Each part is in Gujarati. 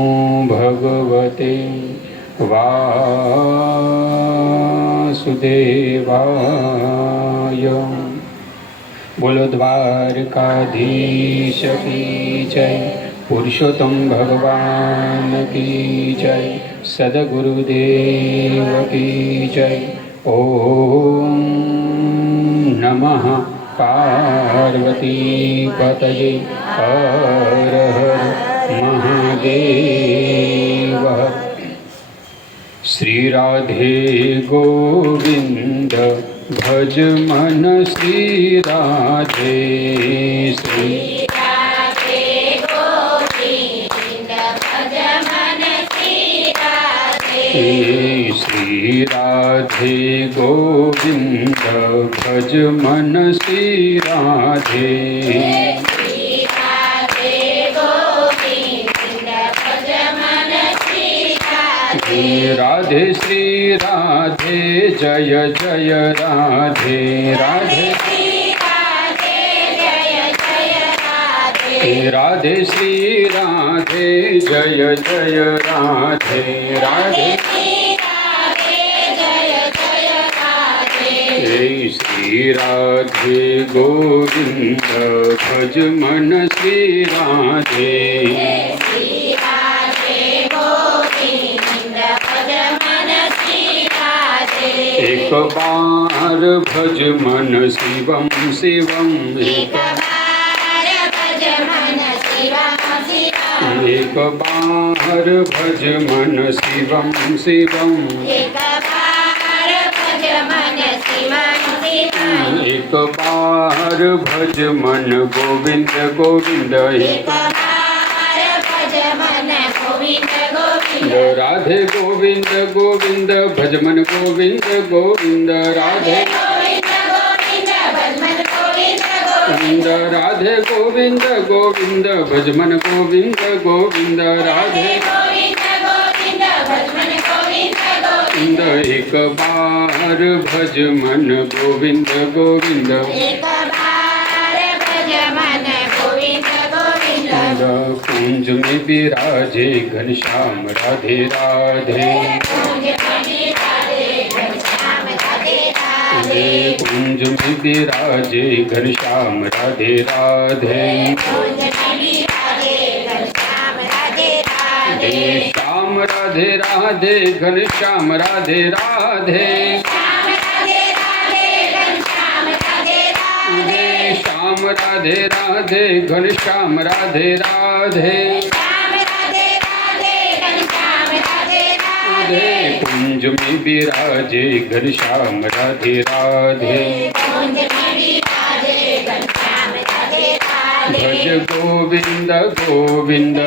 भगवते वासुदेवाय। बोलो द्वारकाधीश की जय, पुरुषोत्तम भगवान की जय, सद्गुरुदेव की जय। ओम नमः पार्वती पतये हर हर महादेव। श्री राधे गोविंद भज मन श्री राधे, श्री राधे गोविंद भज मन श्री राधे। श्री राधे गोविंद भज मन श्री राधे। राधे श्री राधे जय जय राधे, राधे श्री राधे जय जय राधे, राधे श्री राधे जय जय राधे, राधे श्री राधे जय जय राधे। श्री राधे गोविंद भज मन श्री राधे। एक बार भज मन शिवम शिवम, एक बार भज मन शिवम शिवम, एक बार भज मन शिवम शिवम, एक बार भज मन शिवम शिवम, एक बार भज मन गोविंद गोविंद, एक बार भज मन गोविंद गोविंद, राधे गोविंद गोविंद भज मन गोविंद गोविंद, राधे गोविंद गोविंद भज मन गोविंद गोविंद, राधे गोविंद गोविंद भज मन गोविंद गोविंद, राधे गोविंद गोविंद भज मन गोविंद गोविंद, एक बार भज मन गोविंद गोविंद, एक बार भज मन गोविंद गोविंद। कुंज में विराजे घनश्याम राधे राधे, कुंज में विराजे घनश्याम राधे राधे, कुंज में विराजे घनश्याम राधे राधे, कुंज में विराजे घनश्याम राधे राधे, श्याम राधे राधे घनश्याम राधे राधे, श्याम राधे राधे घनश्याम राधे राधे, श्याम राधे राधे घनश्याम राधे राधे, श्याम राधे राधे घनश्याम राधे राधे, कुंज में विराजे घनश्याम राधे राधे, कुंज में विराजे घनश्याम राधे राधे। भज गोविंद गोविंद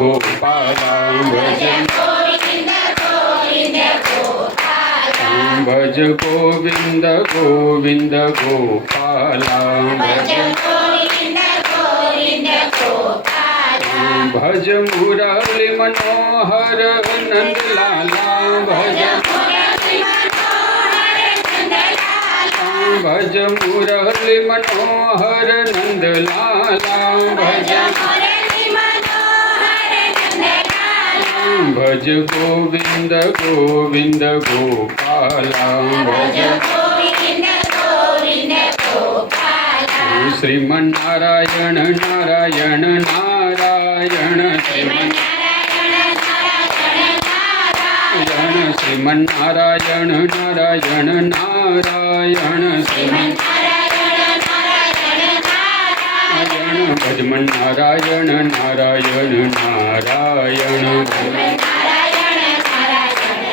गोपाला, भज गोविंद गोविंद गोपाला, भज गोविंद गोविंद गोपाला, भज गोविंद गोविंद गोपाला, भज मुरली मनोहर नंद लाला, भज मुरली मनोहर नंद लाला, भज मुरली मनोहर नंद लाला, भज मुरली मनोहर नंद लाला, भज गोविंद गोविंद गोपाला, भज गोविंद गोविंद गोपाला, श्रीमन नारायण नारायण नारायण, श्रीमन नारायण नारायण नारायण, श्रीमन नारायण नारायण नारायण, श्रीमन नारायण नारायण नारायण, भजमन नारायण नारायण नारायण, भजमन नारायण नारायण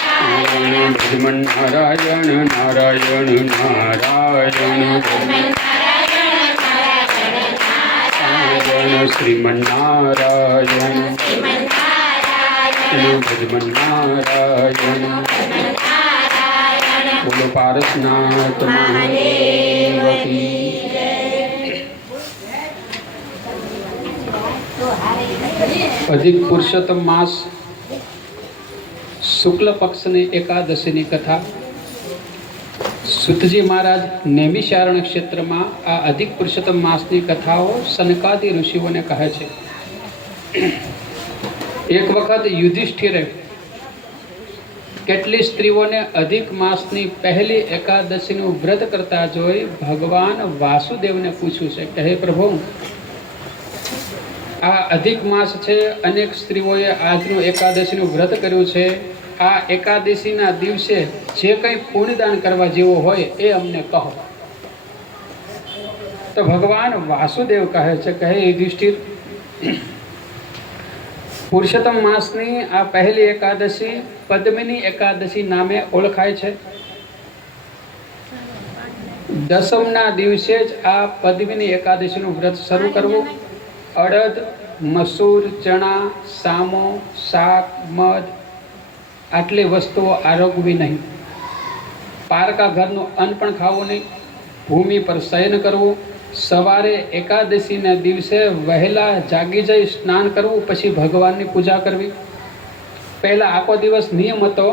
नारायण, भजमन नारायण नारायण नारायण, भजमन नारायण नारायण नारायण, श्रीमन नारायण श्रीमन नारायण, भजमन नारायण भजमन नारायण। बोलो पारसनाथ महादेव की। અધિક પુરુષોત્તમ માસ શુક્લ પક્ષની એકાદશીની કથા સુતજી મહારાજ નૈમિષારણ્ય ક્ષેત્રમાં આ અધિક પુરુષોત્તમ માસની કથાઓ સનકાદિ ઋષિઓને કહે છે. એક વખત યુધિષ્ઠિરે કેટલી સ્ત્રીઓને અધિક માસની પહેલી એકાદશીનું વ્રત કરતા જોઈ ભગવાન વાસુદેવને પૂછ્યું છે કે હે પ્રભુ, આ અધિક માસ છે, અનેક સ્ત્રીઓએ આજનું એકાદશીનું વ્રત કર્યું છે, આ એકાદશીના દિવસે જે કંઈ પુણ્યદાન કરવા જેવો હોય એ અમને કહો. તો ભગવાન વાસુદેવ કહે છે કે હે યુધિષ્ઠિર, પુરુષોત્તમ માસની આ પહેલી એકાદશી પદ્મિની એકાદશી નામે ઓળખાય છે. દસમના દિવસે જ આ પદ્મિની એકાદશીનું વ્રત શરૂ કરવું. અડદ, મસૂર, ચણા, સામો, શાક, મધ આટલી વસ્તુઓ આરોગવી નહીં. પારકા ઘરનું અન્ન પણ ખાવું નહીં. ભૂમિ પર શયન કરવું. સવારે એકાદશીના દિવસે વહેલા જાગી જઈ સ્નાન કરવું, પછી ભગવાનની પૂજા કરવી. પહેલા આખો દિવસ નિયમ હતો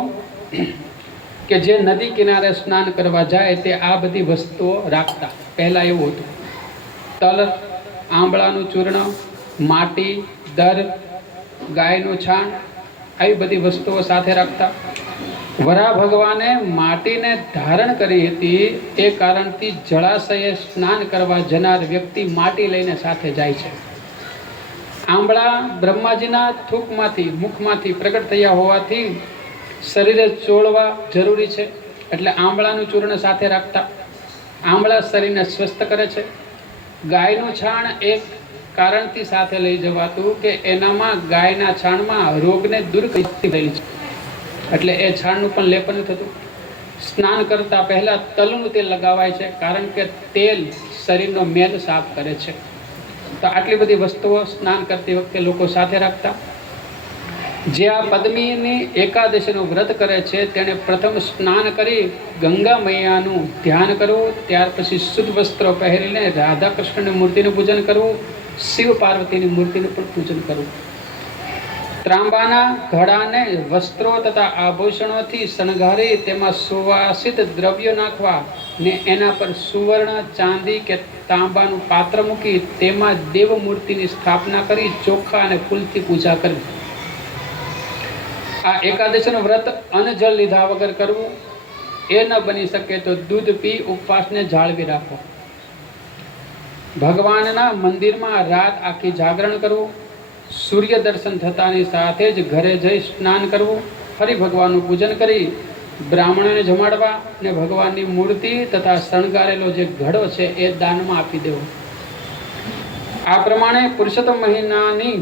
કે જે નદી કિનારે સ્નાન કરવા જાય તે આ બધી વસ્તુઓ રાખતા. પહેલા એવું હતું. તલ, આંબળાનું ચૂર્ણ, માટી, દર, ગાયનું છાણ આવી બધી વસ્તુઓ સાથે રાખતા. વરાહ ભગવાને માટીને ધારણ કરી હતી. એ કારણથી જળાશયે સ્નાન કરવા જનાર વ્યક્તિ માટી લઈને સાથે જાય છે. આંબળા બ્રહ્માજીના થૂકમાંથી, મુખમાંથી પ્રગટ થયા હોવાથી શરીરે ચોળવા જરૂરી છે, એટલે આંબળાનું ચૂર્ણ સાથે રાખતા. આંબળા શરીરને સ્વસ્થ કરે છે. ગાયનું છાણ એક કારણથી સાથે લઈ જવાતું કે એનામાં ગાયના છાણમાં રોગને દૂર કરેલી છે, એટલે એ છાણનું પણ લેપન થતું. સ્નાન કરતા પહેલા તલનું તેલ લગાવાય છે, કારણ કે તેલ શરીરનો મેદ સાફ કરે છે. તો આટલી બધી વસ્તુઓ સ્નાન કરતી વખતે લોકો સાથે રાખતા. જે આ પદ્મિની એકાદશીનું વ્રત કરે છે તેણે પ્રથમ સ્નાન કરી ગંગા મૈયાનું ધ્યાન કરવું. ત્યાર પછી શુદ્ધ વસ્ત્રો પહેરીને રાધા કૃષ્ણની મૂર્તિનું પૂજન કરવું. શિવ પાર્વતીની મૂર્તિનું પણ પૂજન કરવું. ત્રાંબાના ઘડાને વસ્ત્રો તથા આભૂષણોથી શણગારી તેમાં સુવાસિત દ્રવ્યો નાખવા ને એના પર સુવર્ણ, ચાંદી કે તાંબાનું પાત્ર મૂકી તેમાં દેવ મૂર્તિની સ્થાપના કરી ચોખા અને ફૂલથી પૂજા કરવી. આ એકાદશીનું વ્રત અન્ન જળ લીધા વગર કરવું. એ ન બની શકે તો દૂધ પી ઉપવાસને જાળવી રાખવો. ભગવાનના મંદિરમાં રાત આખી જાગરણ કરવું. સૂર્ય દર્શન થતાની સાથે જ ઘરે જઈ સ્નાન કરવું. ફરી ભગવાનનું પૂજન કરી બ્રાહ્મણોને જમાડવા ને ભગવાનની મૂર્તિ તથા શણગારેલો જે ઘડો છે એ દાનમાં આપી દેવો. આ પ્રમાણે પુરુષોત્તમ મહિનાની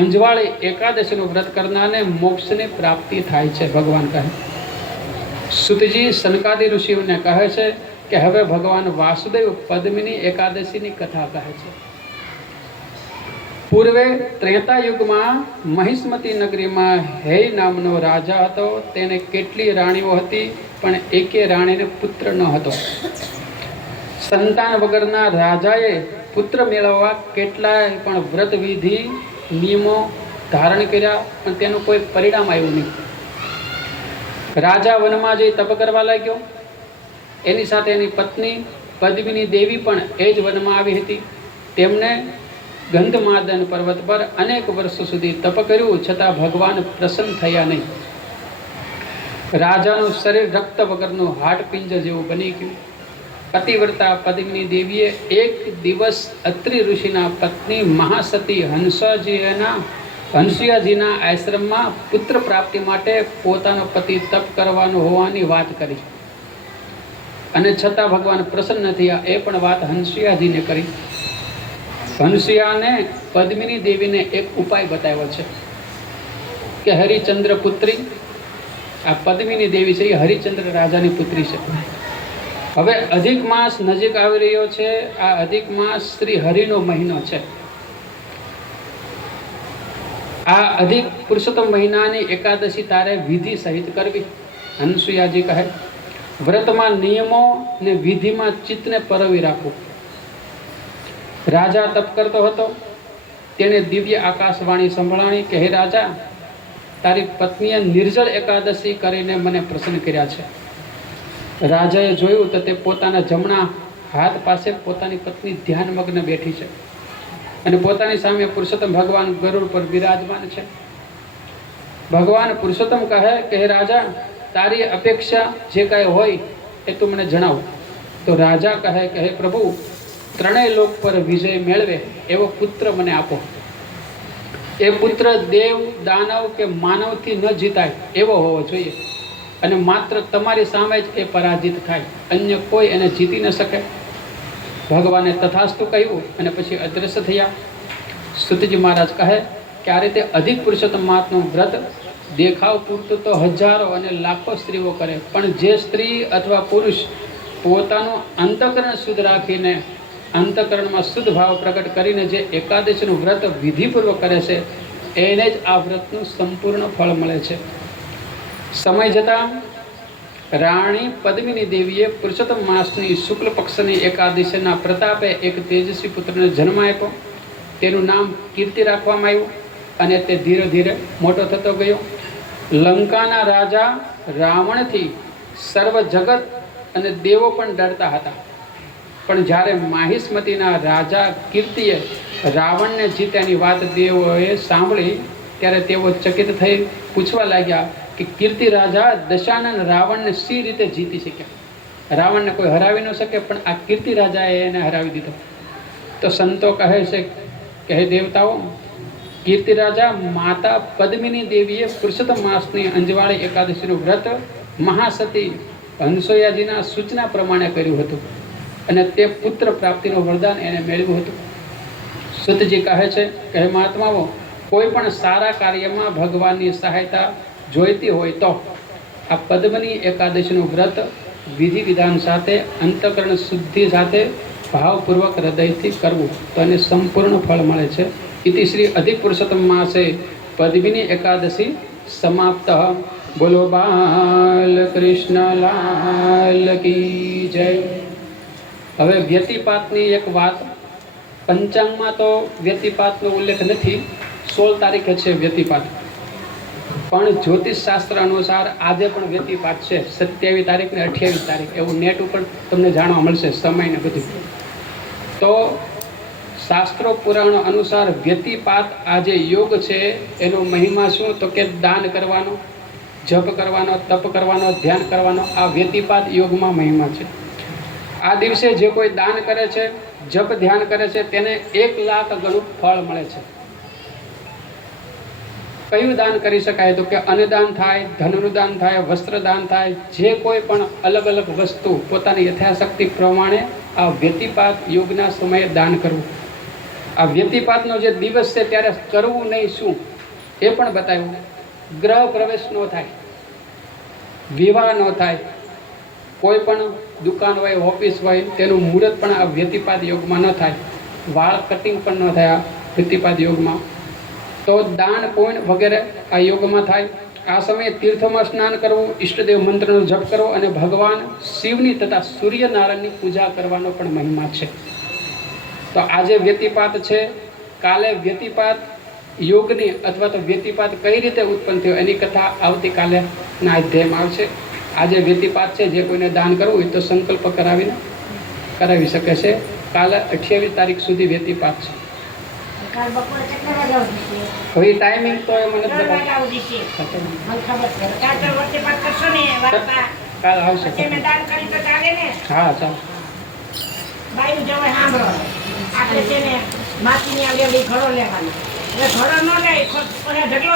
અંજવાળી એકાદશીનું વ્રત કરનારને મોક્ષની પ્રાપ્તિ થાય છે. ભગવાન કહે. સુતજી સનકાદી ઋષિઓને કહે છે કે હવે ભગવાન વાસુદેવ પદ્મિની એકાદશીની કથા કહે છે. પૂર્વે ત્રેતા યુગમાં મહિષ્મતી નગરીમાં હેય નામનો રાજા હતો. તેને કેટલી રાણીઓ હતી, પણ એકે રાણીને પુત્ર ન હતો. સંતાન વગરના રાજાએ પુત્ર મેળવવા કેટલાય પણ વ્રત વિધિ નિયમો ધારણ કર્યા, પણ તેનું કોઈ પરિણામ આવ્યું નહીં. રાજા વનમાં જઈ તપ કરવા લાગ્યો. એની સાથે એની પત્ની પદ્મિની દેવી પણ એ જ વનમાં આવી હતી. તેમને ગંધમાદન પર્વત પર અનેક વર્ષો સુધી તપ કર્યું, છતાં ભગવાન પ્રસન્ન થયા નહીં. રાજાનું શરીર રક્ત વગરનું હાડપિંજર જેવું બની ગયું. પતિવ્રતા પદ્મિની દેવીએ એક દિવસ અત્રિ ઋષિના પત્ની મહાસતી હંસિયાજીના આશ્રમમાં પુત્ર પ્રાપ્તિ માટે પોતાનો પતિ તપ કરવાનો હોવાની વાત કરી, અને છતાં ભગવાન પ્રસન્ન થયા. એ પણ વાત હંસિયાજીને કરી. હંસિયાને પદ્મિની દેવીને એક ઉપાય બતાવ્યો છે કે હરિચંદ્ર પુત્રી, આ પદ્મિની દેવી છે એ હરિચંદ્ર રાજાની પુત્રી છે. હવે અધિક માસ નજીક આવી રહ્યો છે. આ અધિક માસ શ્રી હરિનો મહિનો છે. આ અધિક પુરુષોત્તમ મહિનાની એકાદશી તારે વિધિ સહિત કરવી. હંસુયાજી કહે, વ્રતમાં નિયમો ને વિધિમાં ચિત્તને પરવી રાખવું. રાજા તપ કરતો હતો. તેણે દિવ્ય આકાશવાણી સંભળાણી કે હે રાજા, તારી પત્નીએ નિર્જળ એકાદશી કરીને મને પ્રસન્ન કર્યા છે. રાજાએ જોયું તો તે પોતાના જમણા હાથ પાસે પોતાની પત્ની ધ્યાનમગ્ન બેઠી છે, અને પોતાની સામે પુરુષોત્તમ ભગવાન ગરુડ પર બિરાજમાન છે. ભગવાન પુરુષોત્તમ કહે કે હે રાજા, તારી અપેક્ષા જે કાંઈ હોય એ તું મને જણાવ. તો રાજા કહે કે હે પ્રભુ, ત્રણેય લોક પર વિજય મેળવે એવો પુત્ર મને આપો. એ પુત્ર દેવ, દાનવ કે માનવથી ન જીતાય એવો હોવો જોઈએ, અને માત્ર તમારી સામે જ એ પરાજિત થાય, અન્ય કોઈ એને જીતી ન શકે. ભગવાને તથાસ્તુ કહ્યું અને પછી અદ્રશ્ય થયા. સુતજી મહારાજ કહે કે આ રીતે અધિક પુરુષોત્તમ માસનું વ્રત દેખાવ પૂરતું તો હજારો અને લાખો સ્ત્રીઓ કરે, પણ જે સ્ત્રી અથવા પુરુષ પોતાનું અંતઃકરણ શુદ્ધ રાખીને, અંતઃકરણમાં શુદ્ધ ભાવ પ્રગટ કરીને જે એકાદશીનું વ્રત વિધિપૂર્વક કરે છે, એને જ આ વ્રતનું સંપૂર્ણ ફળ મળે છે. સમય જતાં રાણી પદ્મિની દેવીએ પુરુષોત્તમ માસની શુક્લ પક્ષની એકાદશીના પ્રતાપે એક તેજસ્વી પુત્રને જન્મ આપ્યો. તેનું નામ કીર્તિ રાખવામાં આવ્યું અને તે ધીરે ધીરે મોટો થતો ગયો. લંકાના રાજા રાવણથી સર્વ જગત અને દેવો પણ ડરતા હતા, પણ જ્યારે માહિષ્મતીના રાજા કીર્તિએ રાવણને જીત્યાની વાત દેવોએ સાંભળી ત્યારે તેઓ ચકિત થઈ પૂછવા લાગ્યા કે કીર્તિ રાજા દશાનન રાવણને સી રીતે જીતી શક્યા? રાવણને કોઈ હરાવી ન શકે, પણ આ કીર્તિ રાજાએ એને હરાવી દીધો. તો સંતો કહે છે કે હે દેવતાઓ, કીર્તિ રાજા માતા પદ્મિની દેવીએ પુરુષોત્તમ માસની અંજવાળી એકાદશીનું વ્રત મહાસતી હંસોયાજીના સૂચના પ્રમાણે કર્યું હતું, અને તે પુત્ર પ્રાપ્તિનું વરદાન એને મેળવ્યું હતું. સુતજી કહે છે કે હે મહાત્માઓ, કોઈ પણ સારા કાર્યમાં ભગવાનની સહાયતા જોઈતી હોય તો આ પદ્મની એકાદશીનું વ્રત વિધિ વિધાન સાથે, અંતઃકરણ શુદ્ધિ સાથે, ભાવપૂર્વક હૃદયથી કરવું તો એને સંપૂર્ણ ફળ મળે છે. ઇતિ શ્રી અધિક પુરુષોત્તમ માસે પદ્મિની એકાદશી સમાપ્ત. બોલો બાલ કૃષ્ણ લાલ કી જય. હવે વ્યતિપાતની એક વાત. પંચાંગમાં તો વ્યતિપાતનો ઉલ્લેખ નથી, 16 તારીખે છે વ્યતિપાત, પણ જ્યોતિષ શાસ્ત્ર અનુસાર આજે પણ વ્યતિપાત છે, 27 તારીખ ને 28 તારીખ, એવું નેટ ઉપર તમને જાણવા મળશે સમય ને બધું. તો શાસ્ત્રો પુરાણો અનુસાર વ્યતિપાત આ જે યોગ છે એનો મહિમા શું? તો કે દાન કરવાનો, જપ કરવાનો, તપ કરવાનો, ધ્યાન કરવાનો, આ વ્યતિપાત યોગમાં મહિમા છે. આ દિવસે જે કોઈ દાન કરે છે, જપ ધ્યાન કરે છે, તેને 1 લાખ ગણું ફળ મળે છે. કયું દાન કરી શકાય? તો કે અન્નદાન થાય, ધનનું દાન થાય, વસ્ત્રદાન થાય, જે કોઈ પણ અલગ અલગ વસ્તુ પોતાની યથાશક્તિ પ્રમાણે આ વ્યતિપાત યોગના સમયે દાન કરવું. આ વ્યતિપાતનો જે દિવસ છે ત્યારે કરવું નહીં, શું એ પણ બતાવ્યું. ગ્રહ પ્રવેશ ન થાય, વિવાહ ન થાય, કોઈ પણ દુકાન હોય, ઓફિસ હોય, તેનું મુહૂર્ત પણ આ વ્યતિપાત યોગમાં ન થાય, વાળ કટિંગ પણ ન થાય આ વ્યતિપાત યોગમાં. તો દાન પુણ્ય વગેરે આ યોગમાં થાય. આ સમયે તીર્થમાં સ્નાન કરવું, ઈષ્ટદેવ મંત્રનો જપ કરવો અને ભગવાન શિવની તથા સૂર્યનારાયણની પૂજા કરવાનો પણ મહિમા છે. તો આજે વ્યતિપાત છે, કાલે વ્યતિપાત યોગની અથવા તો વ્યતિપાત કઈ રીતે ઉત્પન્ન થયો એની કથા આવતીકાલે ના અધ્યાયમાં આવશે. આજે વ્યતિપાત છે, જે કોઈને દાન કરવું હોય તો સંકલ્પ કરાવીને કરાવી શકે છે. કાલે 28 તારીખ સુધી વ્યતિપાત છે. હવે ટાઈમિંગ તો એમ નથી કાલ આવશે. હા ચાલો. આપણે છે ને માટીની આ લેવડી ઘડો લેવાનો, એટલે ઘડો ન લે ઢગલો